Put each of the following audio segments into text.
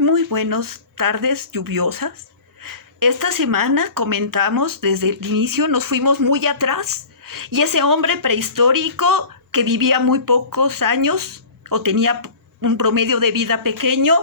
Muy buenas tardes lluviosas. Esta semana comentamos desde el inicio, nos fuimos muy atrás y ese hombre prehistórico que vivía muy pocos años o tenía un promedio de vida pequeño,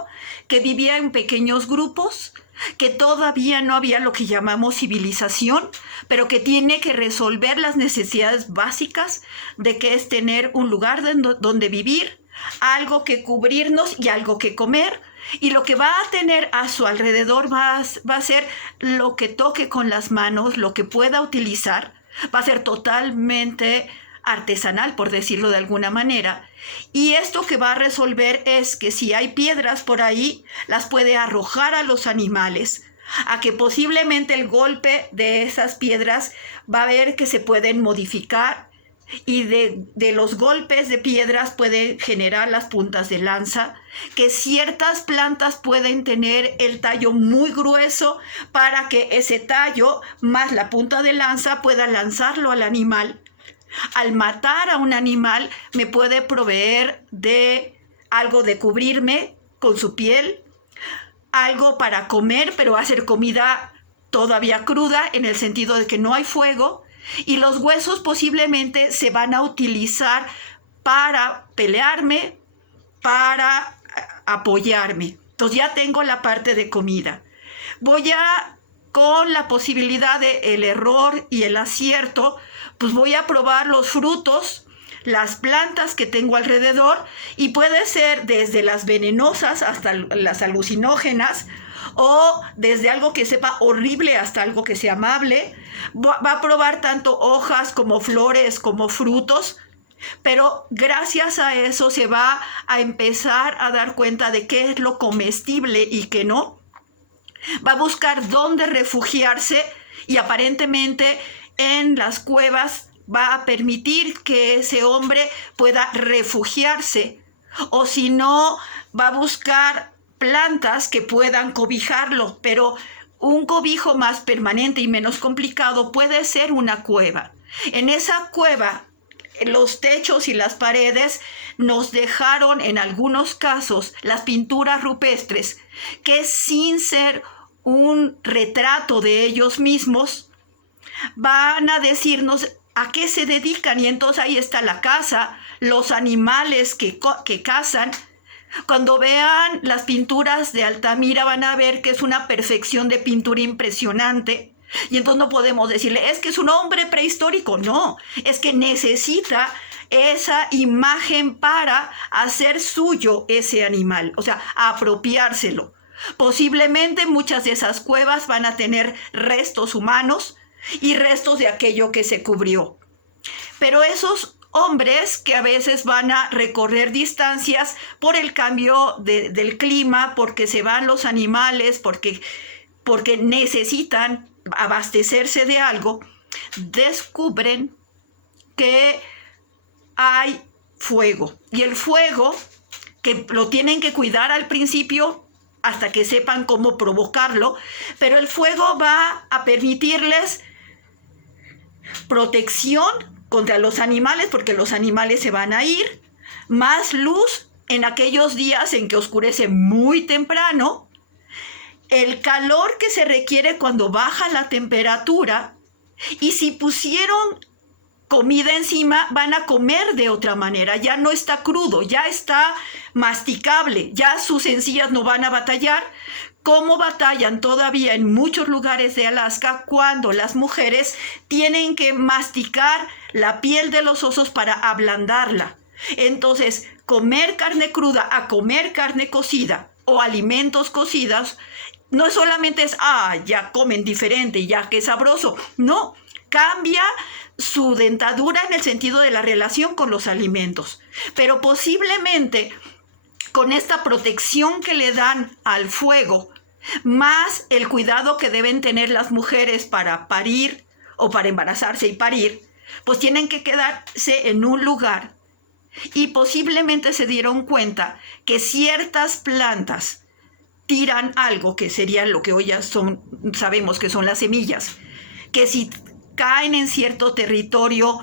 que vivía en pequeños grupos, que todavía no había lo que llamamos civilización, pero que tiene que resolver las necesidades básicas de que es tener un lugar donde vivir, algo que cubrirnos y algo que comer. Y lo que va a tener a su alrededor va a ser lo que toque con las manos, lo que pueda utilizar, va a ser totalmente artesanal, por decirlo de alguna manera. Y esto que va a resolver es que si hay piedras por ahí, las puede arrojar a los animales, a que posiblemente el golpe de esas piedras va a ver que se pueden modificar y de los golpes de piedras pueden generar las puntas de lanza, que ciertas plantas pueden tener el tallo muy grueso para que ese tallo más la punta de lanza pueda lanzarlo al animal. Al matar a un animal me puede proveer de algo de cubrirme con su piel, algo para comer, pero hacer comida todavía cruda en el sentido de que no hay fuego. Y los huesos posiblemente se van a utilizar para pelearme, para apoyarme. Entonces ya tengo la parte de comida. Con la posibilidad del error y el acierto, pues voy a probar los frutos, las plantas que tengo alrededor, y puede ser desde las venenosas hasta las alucinógenas, o desde algo que sepa horrible hasta algo que sea amable. Va a probar tanto hojas como flores como frutos, pero gracias a eso se va a empezar a dar cuenta de qué es lo comestible y qué no. Va a buscar dónde refugiarse y aparentemente en las cuevas va a permitir que ese hombre pueda refugiarse, o si no, va a buscar plantas que puedan cobijarlo, pero un cobijo más permanente y menos complicado puede ser una cueva. En esa cueva, los techos y las paredes nos dejaron en algunos casos las pinturas rupestres, que sin ser un retrato de ellos mismos, van a decirnos a qué se dedican, y entonces ahí está la caza, los animales que cazan. Cuando vean las pinturas de Altamira van a ver que es una perfección de pintura impresionante. Y entonces no podemos decirle, es que es un hombre prehistórico. No, es que necesita esa imagen para hacer suyo ese animal, o sea, apropiárselo. Posiblemente muchas de esas cuevas van a tener restos humanos y restos de aquello que se cubrió. Pero esos hombres que a veces van a recorrer distancias por el cambio del clima, porque se van los animales, porque necesitan abastecerse de algo, descubren que hay fuego. Y el fuego, que lo tienen que cuidar al principio hasta que sepan cómo provocarlo, pero el fuego va a permitirles protección contra los animales, porque los animales se van a ir, más luz en aquellos días en que oscurece muy temprano, el calor que se requiere cuando baja la temperatura, y si pusieron comida encima, van a comer de otra manera, ya no está crudo, ya está masticable, ya sus encías no van a batallar, como batallan todavía en muchos lugares de Alaska cuando las mujeres tienen que masticar la piel de los osos para ablandarla. Entonces, comer carne cruda a comer carne cocida o alimentos cocidos, no solamente es, ya comen diferente, ya qué sabroso. No, cambia su dentadura en el sentido de la relación con los alimentos. Pero posiblemente con esta protección que le dan al fuego, más el cuidado que deben tener las mujeres para parir o para embarazarse y parir, pues tienen que quedarse en un lugar, y posiblemente se dieron cuenta que ciertas plantas tiran algo que serían lo que hoy ya sabemos que son las semillas, que si caen en cierto territorio,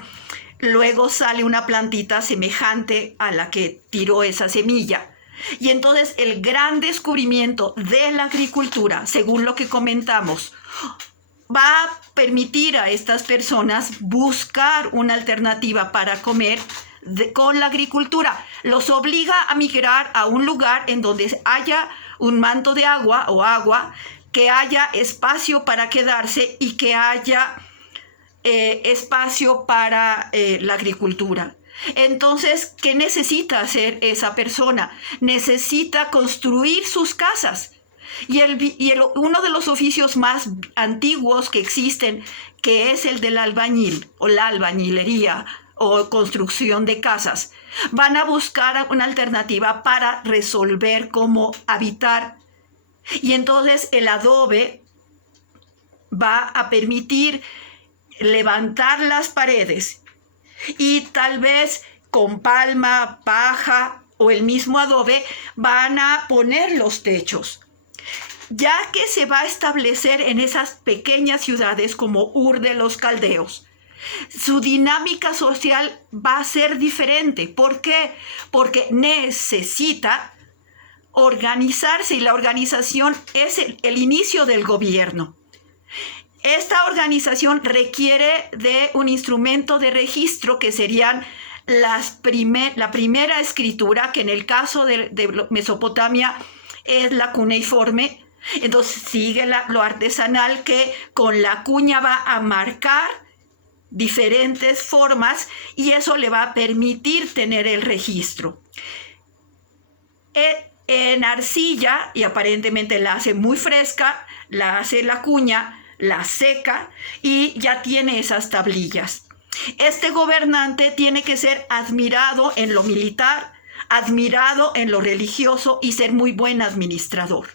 luego sale una plantita semejante a la que tiró esa semilla. Y entonces el gran descubrimiento de la agricultura, según lo que comentamos, va a permitir a estas personas buscar una alternativa para comer con la agricultura. Los obliga a migrar a un lugar en donde haya un manto de agua o agua, que haya espacio para quedarse y que haya espacio para la agricultura. Entonces, ¿qué necesita hacer esa persona? Necesita construir sus casas. Uno de los oficios más antiguos que existen, que es el del albañil o la albañilería o construcción de casas, van a buscar una alternativa para resolver cómo habitar. Y entonces el adobe va a permitir levantar las paredes y tal vez con palma, paja o el mismo adobe van a poner los techos. Ya que se va a establecer en esas pequeñas ciudades como Ur de los Caldeos, su dinámica social va a ser diferente. ¿Por qué? Porque necesita organizarse y la organización es el inicio del gobierno. Esta organización requiere de un instrumento de registro que serían la primera escritura, que en el caso de Mesopotamia es la cuneiforme. Entonces sigue lo artesanal, que con la cuña va a marcar diferentes formas y eso le va a permitir tener el registro. En arcilla, y aparentemente la hace muy fresca, la hace la cuña, la seca y ya tiene esas tablillas. Este gobernante tiene que ser admirado en lo militar, admirado en lo religioso y ser muy buen administrador.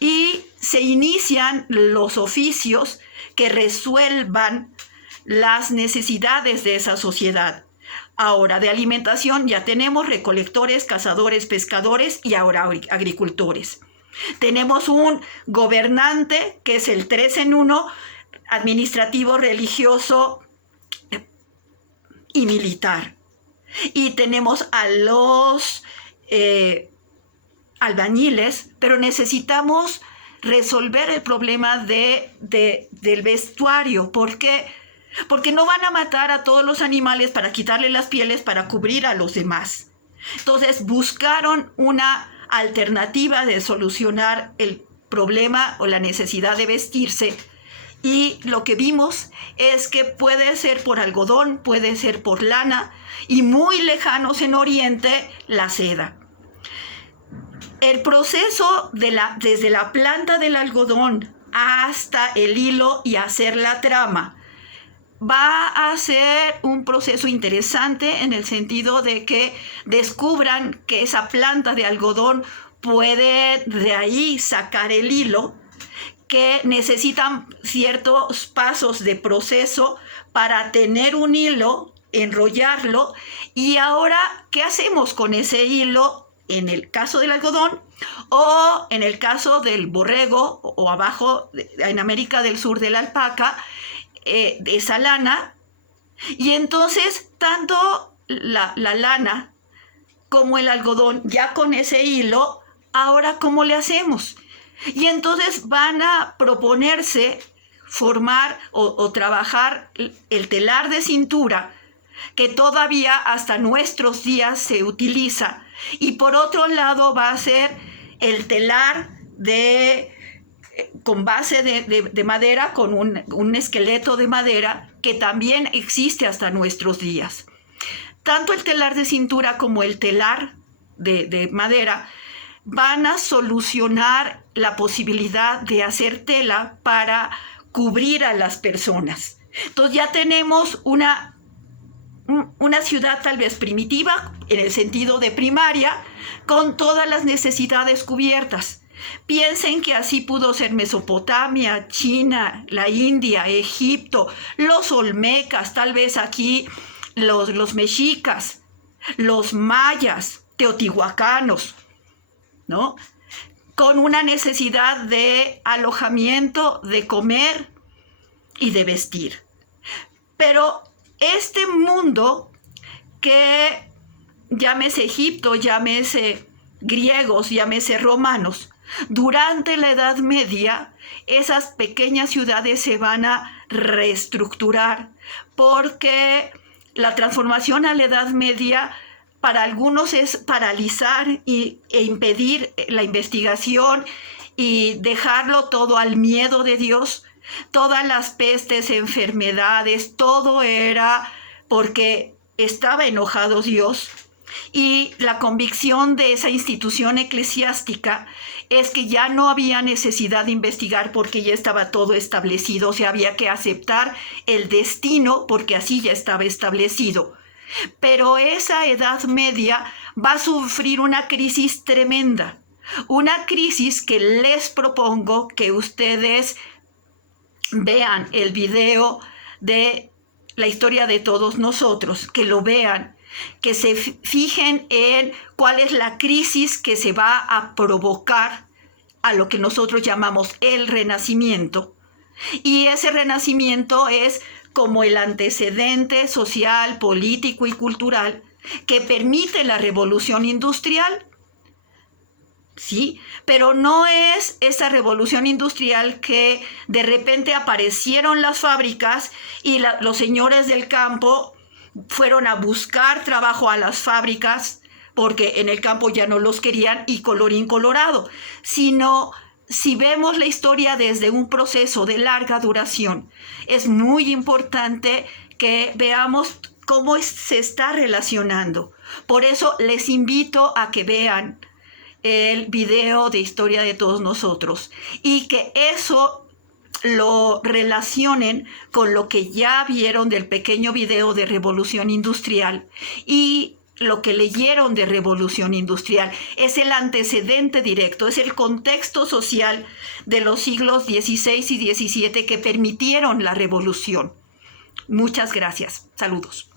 Y se inician los oficios que resuelvan las necesidades de esa sociedad. Ahora, de alimentación ya tenemos recolectores, cazadores, pescadores y ahora agricultores. Tenemos un gobernante que es el 3 en 1, administrativo, religioso y militar. Y tenemos a los albañiles, pero necesitamos resolver el problema del vestuario. ¿Por qué? Porque no van a matar a todos los animales para quitarle las pieles para cubrir a los demás. Entonces buscaron una alternativa de solucionar el problema o la necesidad de vestirse. Y lo que vimos es que puede ser por algodón, puede ser por lana y muy lejanos en Oriente, la seda. El proceso desde la planta del algodón hasta el hilo y hacer la trama va a ser un proceso interesante en el sentido de que descubran que esa planta de algodón puede de ahí sacar el hilo, que necesitan ciertos pasos de proceso para tener un hilo, enrollarlo. Y ahora, ¿qué hacemos con ese hilo en el caso del algodón o en el caso del borrego o abajo en América del Sur de la alpaca? De esa lana, y entonces tanto la lana como el algodón ya con ese hilo, ahora ¿cómo le hacemos? Y entonces van a proponerse formar o trabajar el telar de cintura, que todavía hasta nuestros días se utiliza, y por otro lado va a ser el telar con base de madera, con un esqueleto de madera que también existe hasta nuestros días. Tanto el telar de cintura como el telar de madera van a solucionar la posibilidad de hacer tela para cubrir a las personas. Entonces ya tenemos una ciudad tal vez primitiva, en el sentido de primaria, con todas las necesidades cubiertas. Piensen que así pudo ser Mesopotamia, China, la India, Egipto, los olmecas, tal vez aquí los mexicas, los mayas, teotihuacanos, ¿no? Con una necesidad de alojamiento, de comer y de vestir. Pero este mundo, que llámese Egipto, llámese griegos, llámese romanos. Durante la Edad Media, esas pequeñas ciudades se van a reestructurar porque la transformación a la Edad Media para algunos es paralizar e impedir la investigación y dejarlo todo al miedo de Dios. Todas las pestes, enfermedades, todo era porque estaba enojado Dios. Y la convicción de esa institución eclesiástica es que ya no había necesidad de investigar porque ya estaba todo establecido, o sea, había que aceptar el destino porque así ya estaba establecido. Pero esa Edad Media va a sufrir una crisis tremenda, una crisis que les propongo que ustedes vean el video de la historia de todos nosotros, que lo vean, que se fijen en cuál es la crisis que se va a provocar a lo que nosotros llamamos el renacimiento. Y ese renacimiento es como el antecedente social, político y cultural que permite la revolución industrial. Sí, pero no es esa revolución industrial que de repente aparecieron las fábricas y los señores del campo fueron a buscar trabajo a las fábricas porque en el campo ya no los querían y colorín colorado, sino si vemos la historia desde un proceso de larga duración, es muy importante que veamos cómo se está relacionando. Por eso les invito a que vean el video de historia de todos nosotros y que eso lo relacionen con lo que ya vieron del pequeño video de Revolución Industrial y lo que leyeron de Revolución Industrial. Es el antecedente directo, es el contexto social de los siglos XVI y XVII que permitieron la revolución. Muchas gracias. Saludos.